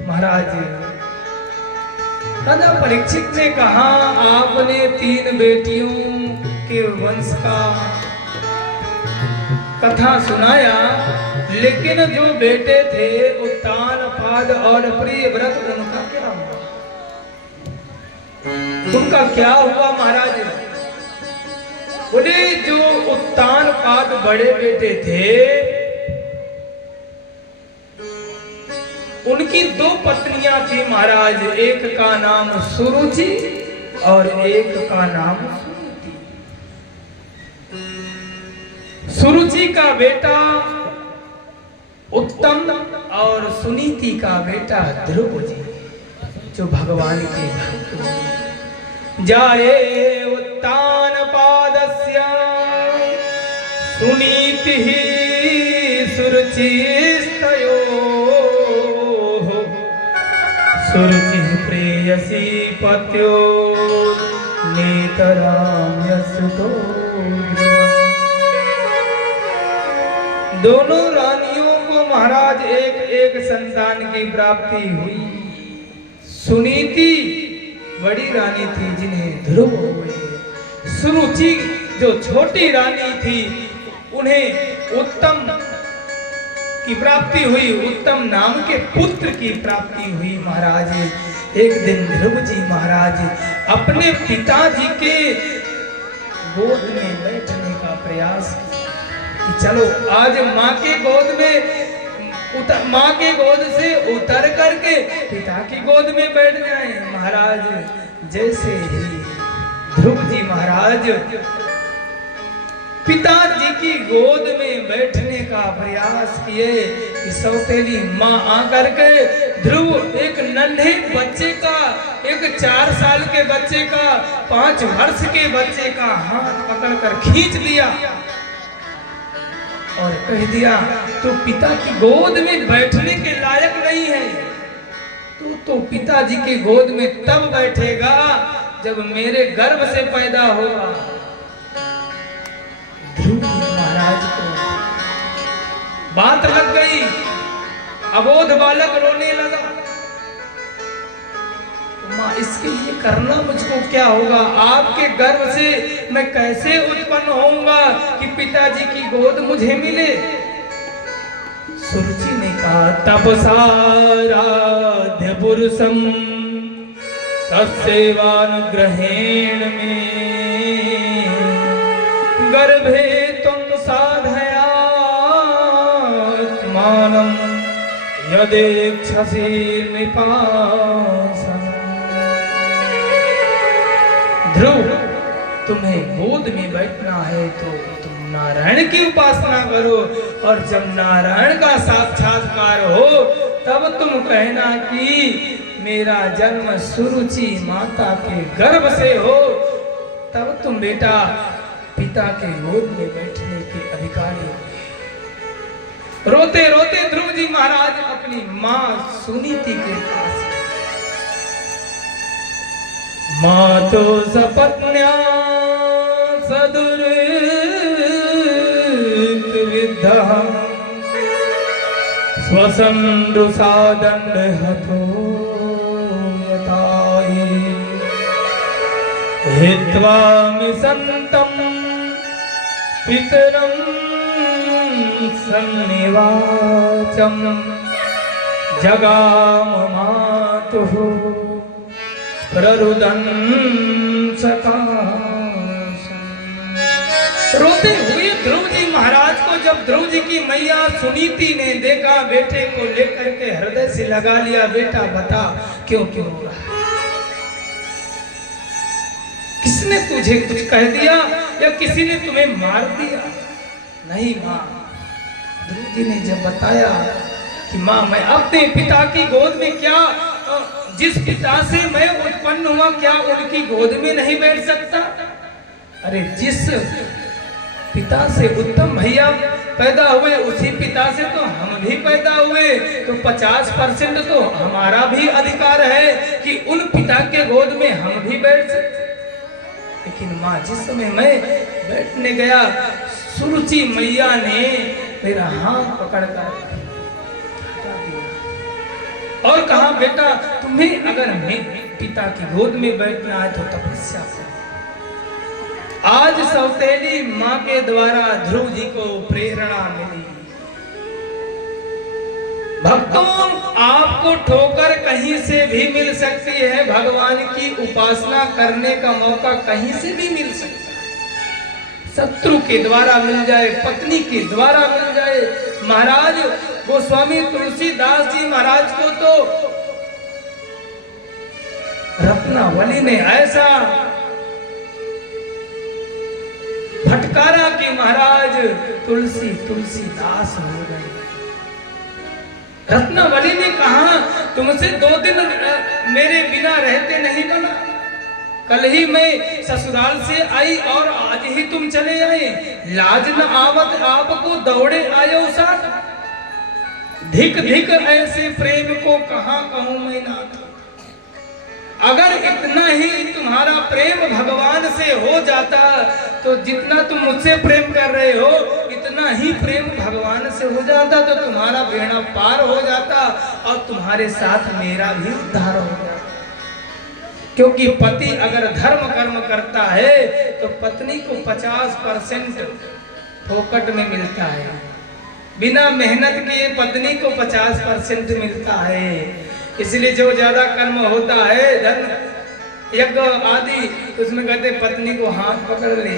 महाराज राजा परीक्षित ने कहा, आपने 3 बेटियों के वंश का कथा सुनाया, लेकिन जो बेटे थे उत्तानपाद और प्रियव्रत, उनका क्या हुआ? उनका क्या हुआ महाराज? बोले जो उत्तानपाद बड़े बेटे थे, उनकी 2 पत्नियां थी महाराज। एक का नाम सुरुचि और एक का नाम सुनीति। सुरुचि का बेटा उत्तम और सुनीति का बेटा ध्रुव जी, जो भगवान के भक्त। जाये उत्तानपादस्य सुनीतिः सुरुचिस्तयोः, सुरुचिः प्रेयसी पत्यो नेतराम यशतो। दोनों रानियों को महाराज एक एक संतान की प्राप्ति हुई। सुनीति बड़ी रानी थी जिन्हें ध्रुव हुए। सुरुचि जो छोटी रानी थी उन्हें उत्तम की प्राप्ति हुई, उत्तम नाम के पुत्र की प्राप्ति हुई महाराज। एक दिन ध्रुव जी महाराज अपने पिताजी के गोद में बैठने का प्रयास कि चलो आज माँ के गोद में माँ के गोद से उतर करके पिता की गोद में बैठ जाएं महाराज। जैसे ही ध्रुव जी महाराज पिताजी की गोद में बैठने का प्रयास किए कि सौतेली माँ आकर के ध्रुव एक नन्हे बच्चे का, एक 4 साल के बच्चे का, 5 वर्ष के बच्चे का हाथ पकड़कर खींच लिया और कह दिया, तू पिता की गोद में बैठने के लायक नहीं है। तू तो पिताजी के गोद में तब बैठेगा जब मेरे गर्भ से पैदा होगा। ध्रुव महाराज को बात लग गई, अबोध बालक रोने लगा। माँ इसके लिए करना मुझको क्या होगा? आपके गर्भ से मैं कैसे उत्पन्न होऊंगा कि पिताजी की गोद मुझे मिले? सुरुचि ने कहा, तपसाराध्य पुरुषम तस्सेवानुग्रहेण में गर्भे त्वं साधयात्मानं यदेच्छसि नृपासम्। ध्रुव, तुम्हें गोद में बैठना है तो तुम नारायण की उपासना करो, और जब नारायण का साक्षात्कार हो तब तुम कहना कि मेरा जन्म सुरुचि माता के गर्भ से हो, तब तुम बेटा पिता के गोद में बैठने के अधिकारी हो। रोते रोते ध्रुव जी महाराज अपनी माँ सुनीति के पास, मातो सपत्न्या सदुरित विद्धः स्वसंदृशा दंडहतो यताहि हित्वा मिसन्तं पितरं सन्निवाचं जगाम मातुः प्ररुदन सकाशं। रोते हुए ध्रुव जी महाराज को जब ध्रुव जी की मैया सुनीति ने देखा, बेटे को लेकर के हृदय से लगा लिया, बेटा बता क्यों क्यों रो रहा है? किसने तुझे कुछ कह दिया या किसी ने तुम्हें मार दिया? नहीं माँ। ध्रुव जी ने जब बताया कि माँ मैं अपने पिता की गोद में, क्या जिस पिता से मैं उत्पन्न हुआ क्या उनकी गोद में नहीं बैठ सकता? अरे जिस पिता से उत्तम भैया पैदा हुए उसी पिता से तो हम भी पैदा हुए, तो 50% तो हमारा भी अधिकार है कि उन पिता के गोद में हम भी बैठ सकते। लेकिन माँ जिस समय मैं बैठने गया, सुरुचि मैया ने मेरा हाथ पकड़कर हटा दिया और कहा बेटा तुम्हें अगर मैं पिता की गोद में बैठना है तो तपस्या करो। आज सौतेली मां के द्वारा ध्रुव जी को प्रेरणा मिली। भक्तों, आपको ठोकर कहीं से भी मिल सकती है, भगवान की उपासना करने का मौका कहीं से भी मिल सकता है। शत्रु के द्वारा मिल जाए, पत्नी के द्वारा मिल जाए। महाराज गोस्वामी तुलसीदास जी महाराज को तो रत्नावली ने ऐसा फटकारा कि महाराज तुलसीदास हो गए। रत्नावली ने कहा तुमसे 2 दिन मेरे बिना रहते नहीं बना। कल ही मैं ससुराल से आई और आज ही तुम चले आए। लाज न आवत आपको दौड़े आयो साथ। धिक धिक ऐसे प्रेम को कहां कहूं मैं नाथ। अगर इतना ही तुम्हारा प्रेम भगवान से हो जाता तो जितना तुम मुझसे प्रेम कर रहे हो इतना ही प्रेम भगवान से हो जाता तो तुम्हारा बेड़ा पार हो जाता और तुम्हारे साथ मेरा भी उद्धार हो जाता। क्योंकि पति अगर धर्म कर्म करता है तो पत्नी को 50% फोकट में मिलता है। बिना मेहनत किए पत्नी को 50% मिलता है। इसलिए जो ज्यादा कर्म होता है धन यज्ञ आदि उसमें कहते पत्नी को हाथ पकड़ ले,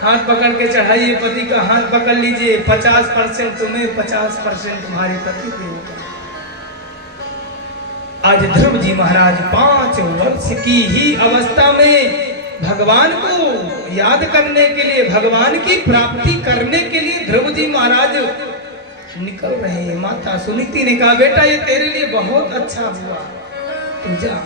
हाथ पकड़ के चढ़ाइए, पति का हाथ पकड़ लीजिए। 50% तुम्हें, 50% तुम्हारे पति पे होगा। आज ध्रुव जी महाराज 5 वर्ष की ही अवस्था में भगवान को याद करने के लिए, भगवान की प्राप्ति करने के लिए ध्रुव जी महाराज निकल रहे हैं। माता सुनीति ने कहा बेटा ये तेरे लिए बहुत अच्छा हुआ, तू जा।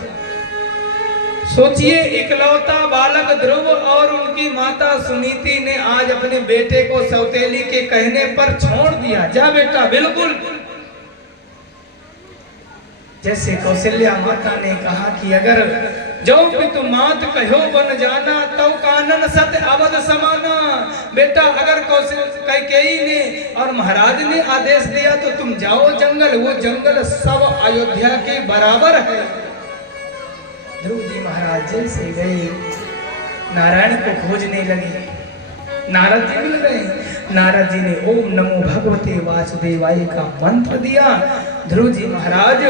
सोचिए इकलौता बालक ध्रुव और उनकी माता सुनीति ने आज अपने बेटे को सौतेली के कहने पर छोड़ दिया। जा बेटा, बिल्कुल जैसे कौशल्या माता ने कहा कि अगर जो पितु मात कहो बन जाना तो कानन सत अवध समाना। बेटा अगर कैकेयी ने और महाराज ने आदेश दिया तो तुम जाओ जंगल, वो जंगल सब अयोध्या के बराबर है। ध्रुव जी महाराज जैसे गए नारायण को खोजने लगे। नारद जी मिल गए। नारद जी ने ओम नमो भगवते वासुदेवाय का मंत्र दिया। ध्रुव जी महाराज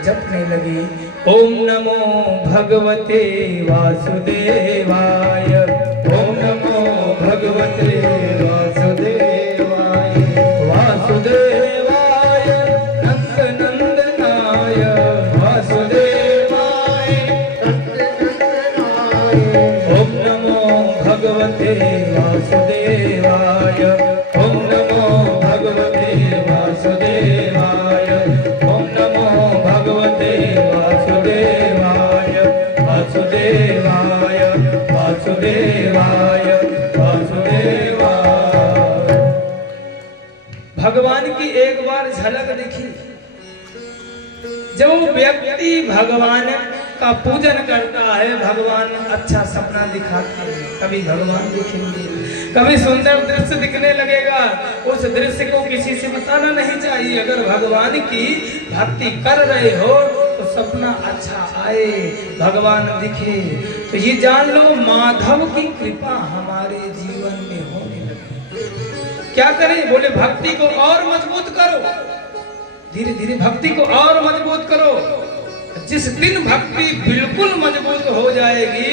जपने लगे ओम नमो भगवते वासुदेवाय, ओम नमो भगवते वासुदेवाय, वासुदेवाय नंद नंदनाय, वासुदेवाय नंद नंदनाय। ओम नमो भगवते वासुदेवाय, ओम नमो भगवते वासुदेवाय, ओम नमो भगवते वासुदेवाय, वासुदेवाय वासुदेवाय वासुदेवाय। भगवान की एक बार झलक दिखी। जब व्यक्ति भगवान का पूजन करता है भगवान अच्छा सपना दिखाते हैं। कभी भगवान दिखेंगे, कभी सुंदर दृश्य दिखने लगेगा। उस दृश्य को किसी से बताना नहीं चाहिए। अगर भगवान की भक्ति कर रहे हो तो सपना अच्छा आए, भगवान दिखे तो ये जान लो माधव की कृपा हमारे जीवन में होने लगे। क्या करें? बोले भक्ति को और मजबूत करो, धीरे धीरे भक्ति को और मजबूत करो। जिस दिन भक्ति बिल्कुल मजबूत हो जाएगी,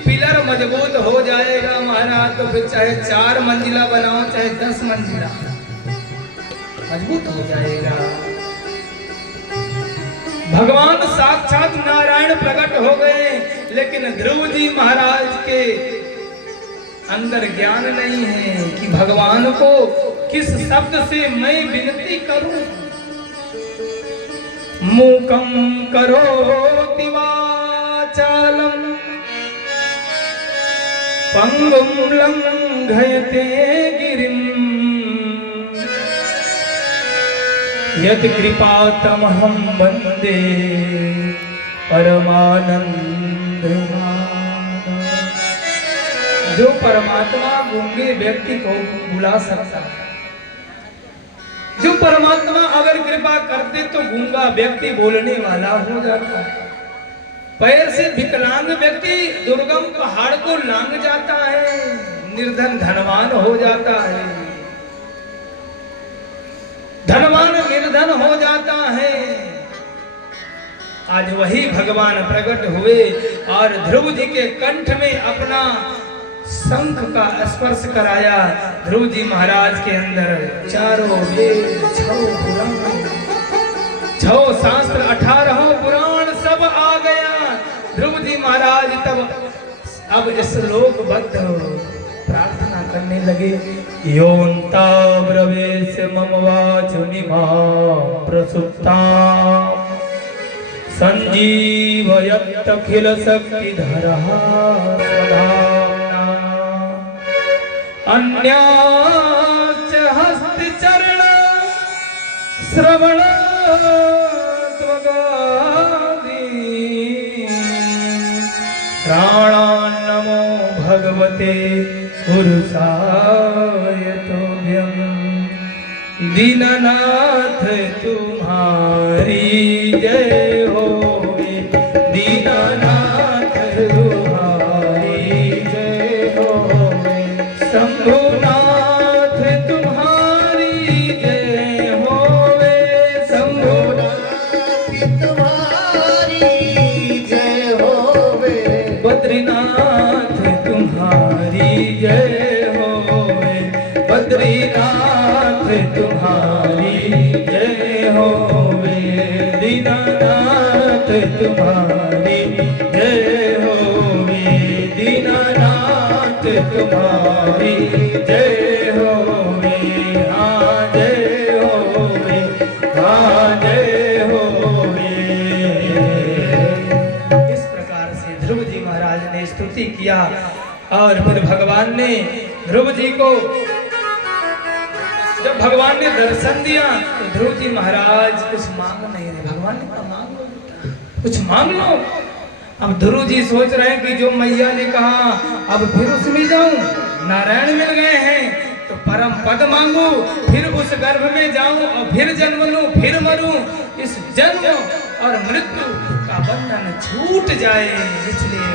पिलर मजबूत हो जाएगा महाराज, तो फिर चाहे 4 मंजिला बनाओ चाहे 10 मंजिला मजबूत हो जाएगा। भगवान साक्षात नारायण प्रकट हो गए, लेकिन ध्रुव जी महाराज के अंदर ज्ञान नहीं है कि भगवान को किस शब्द से मैं विनती करूं। मूकं करोति वाचालं पंगुं लंघयते गिरिं यत् कृपातमहं वन्दे परमानंद। जो परमात्मा गूंगे व्यक्ति को बुला सकता है, जो परमात्मा अगर कृपा करते तो गूंगा व्यक्ति बोलने वाला हो जाता है, पैर से विकलांग व्यक्ति दुर्गम पहाड़ को लांग जाता है, निर्धन धनवान हो जाता है, धनवान निर्धन हो जाता है। आज वही भगवान प्रकट हुए और ध्रुव जी के कंठ में अपना शंख का स्पर्श कराया। ध्रुव जी महाराज के अंदर चारों वेद, छो शास्त्र, 18 पुराण सब आ गया। ध्रुव जी महाराज तब अब श्लोकबद्ध प्रार्थना करने लगे। योन्ता ब्रवेश मम वाचुनिमा प्रसुप्ता संजीवयत् अखिल शक्तिधरः स्वधाम्ना अन्याच हस्तचरण श्रवण त्वगादि प्राणान् नमो भगवते पुरुषाय तुभ्यं। दीननाथ तुम्हारी जय होवे, दीननाथ तुम्हारी जय होवे, शंभुनाथ तुम्हारी जय होवे, शंभुनाथ तुम्हारी जय होवे, बद्रीनाथ तुम्हारी जय होवे, बद्रीनाथ तुम्हारी जय होवे, दीनानाथ तुम्हारी जय होवे, दीनानाथ तुम्हारी जय होवे, हाँ जय होवे, हाँ जय होवे। इस प्रकार से ध्रुव जी महाराज ने स्तुति किया और फिर भगवान ने ध्रुव जी को, जब भगवान ने दर्शन दिया तो ध्रुव जी महाराज कुछ मांग नहीं रहे। भगवान ने कहा मांग लो बेटा, कुछ मांग लो। अब ध्रुव जी सोच रहे हैं कि जो मैया ने कहा अब फिर उसमें जाऊं, नारायण मिल गए हैं तो परम पद मांगू, फिर उस गर्भ में जाऊं और फिर जन्म लूं, फिर मरूं, इस जन्म और मृत्यु का बंधन छूट जाए, इसलिए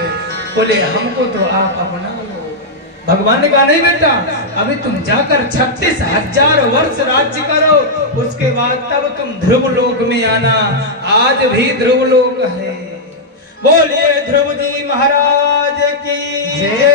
बोले हमको तो आप अपना लो। भगवान ने कहा नहीं बेटा, अभी तुम जाकर 36,000 वर्ष राज्य करो, उसके बाद तब तुम ध्रुव लोक में आना। आज भी ध्रुव लोक है। बोलिए ध्रुव जी महाराज की जय।